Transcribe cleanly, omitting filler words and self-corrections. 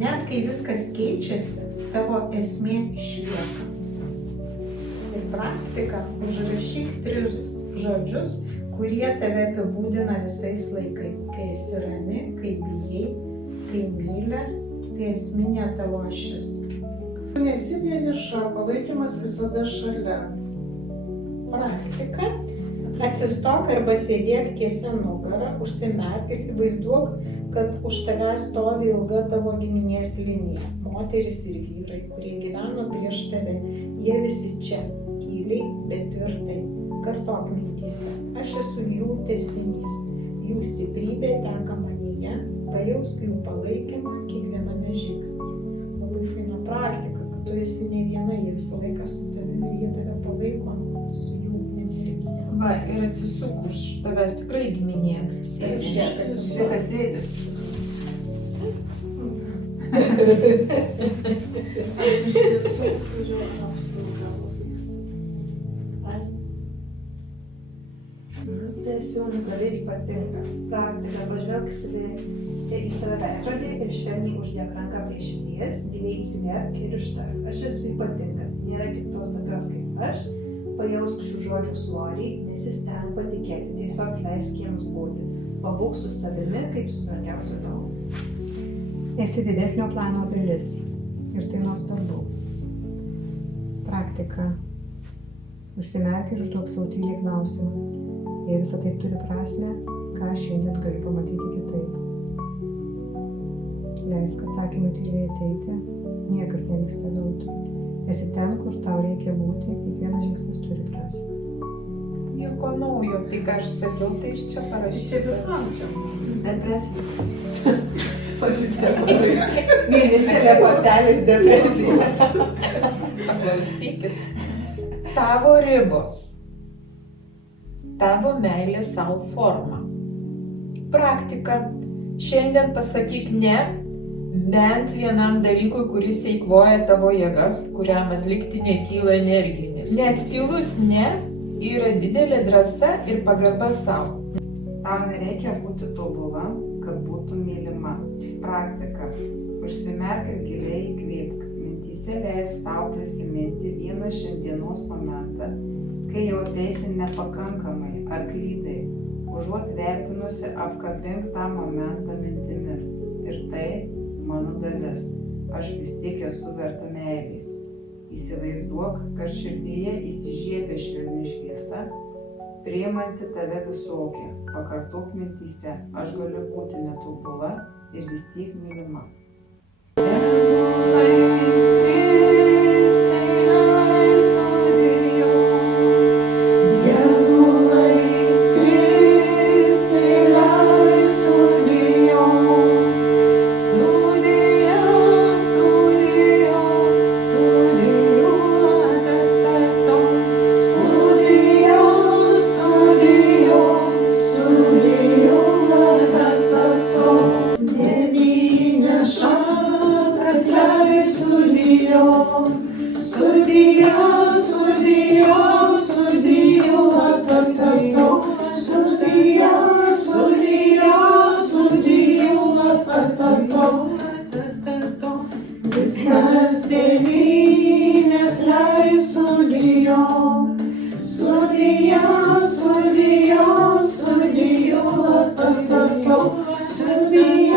Net kai viskas keičiasi, tavo esmė išlieka. Ir praktika užrašyk 3 žodžius, kurie tave apibūdina visais laikais. Kai esi rami, kai bijai, kai myli, tai esminė tavo ašis. Tu nesi vieniša, palaikymas visada šalia. Praktika. Atsistok arba sėdėk tiesia nugara, užsimerk, įsivaizduok, kad už tavęs stovi ilga tavo giminės linija. Moteris ir vyrai, kurie gyveno prieš tave, jie visi čia, tyliai, bet tvirtai. Kartok mintyse, aš esu jų tęsinys, jų stiprybė teka manyje, pajausk jų palaikymą kiekviename žingsnyje. Labai faina praktika, kad tu esi ne viena, jie visą laiką su tavimi, jie tave palaiko su jų energija. Va, ir atsisuk už tavęs tikrai giminė. Sveikas sėdi. Aš iš tiesų turiu apsaugą labai. Tai esi unikali ir ypatinga. Praktika, pažvelk į save veidrodį ir švelniai uždėk ranką prie širdies, giliai įkvėpk ir ištark. Aš esu ypatinga, nėra kitos tokios kaip aš. Pajausk šių žodžių svorį, nesistenk patikėti, tiesiog leisk jiems būti. Pabūk su savimi kaip su brangiausiu tau. Esi didesnio plano dalis ir tai nuostabu. Praktika. Užsimerk ir užduok savo tyliai klausimą. Jei visą tai turi prasmę, ką šiandien galiu pamatyti kitaip. Leisk atsakymui tyliai ateiti, niekas nevyksta veltui. Esi ten, kur tau reikia būti, kiekvienas žingsnis turi prasmę. Nieko naujo, tai ką aš sakiau, tai ir čia parašyta. Čia visam čia. Depresija. Vienintelė kortelė depresijos. Paklausykit. Tavo ribos. Tavo meilė savo forma. Praktika. Šiandien pasakyk ne bent vienam dalykui, kuris eikvoja tavo jėgas, kuriam atlikti nekyla energijos. Net tylus ne yra didelė drąsa ir pagarba savo. Tau nereikia būti tobula, kad būtum mylima. Praktika. Užsimerk ir giliai įkvėpk. Mintyse leisk savo prisiminti vieną šiandienos momentą, kai jautėsi nepakankamai ar klydai. Užuot vertinusi, apkabink tą momentą mintimis. Ir tai mano dalis. Aš vis tiek esu verta meilės. Įsivaizduok, kad širdyje įsižiebia švelni šviesa, priimanti tave visokį. Pakartok mintyse, aš galiu būti netobula ir vis tiek mylima. Visas devynes leis sudijo, sudijo, sudijo, sudijo, sudijo, sudijo.